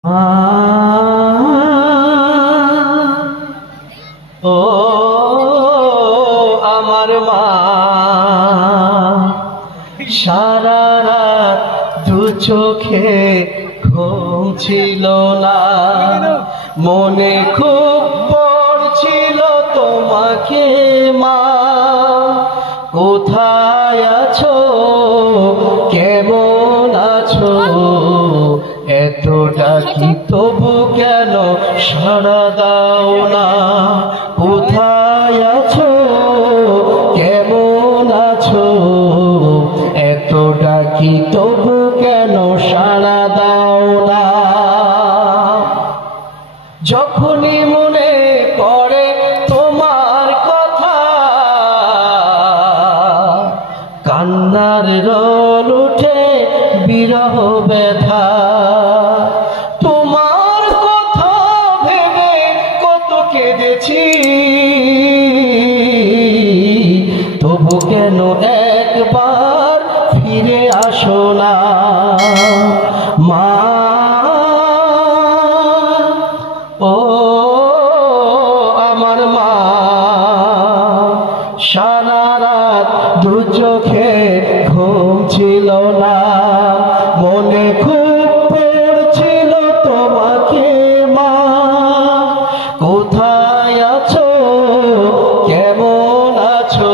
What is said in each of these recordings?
ও আমার মা, সারা রাত দু চোখে ঘুম ছিল না, মনে খুব পড়ছিল তোমাকে মা। কোথায় আছো, কেমন আছো, এত ডাকি তবু কেন সাড়া দাও না। কোথায় আছো, কেমন আছো, এত ডাকি তবু কেন সাড়া দাও না। যখনই মনে পড়ে তোমার কথা, কান্নার রোল উঠে বিরহ ব্যথা। তোমার কথা ভেবে কত কেঁদেছি, তবু কেন একবার ফিরে আসো না মা। ও আমার মা, সারা রাত দু চোখে ঘুম ছিল না, মনে খুব পড়ছিল তোমাকে মা। কোথায় আছো, কেমন আছো,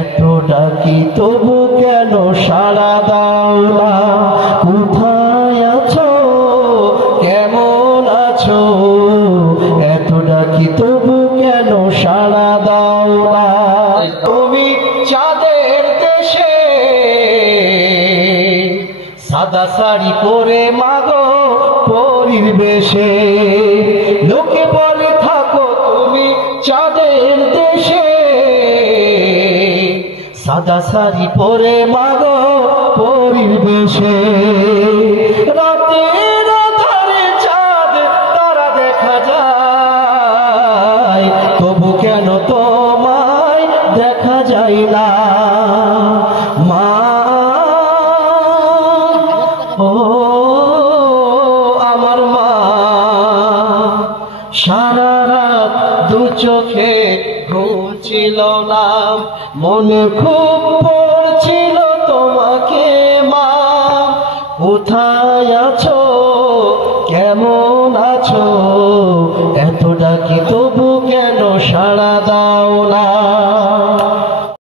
এত ডাকি তবু কেন সাড়া দাও না। কোথায় আছো, কেমন আছো, এত ডাকি তবু কেন সাড়া দাও না। তুমি চাঁদের দেশে সাদা শাড়ি পরে মাগো পরীর বেশে, লোকে বলে থাকো তুমি চাঁদের দেশে, সাদা শাড়ি পরে মাগো পরীর বেশে। রাতের আধারে চাঁদ তারা দেখা যায়, তবু কেন তোমায় দেখা যায় না মা। ও আমার মা, সারা রাত দু চোখে ঘুম ছিল না, মনে খুব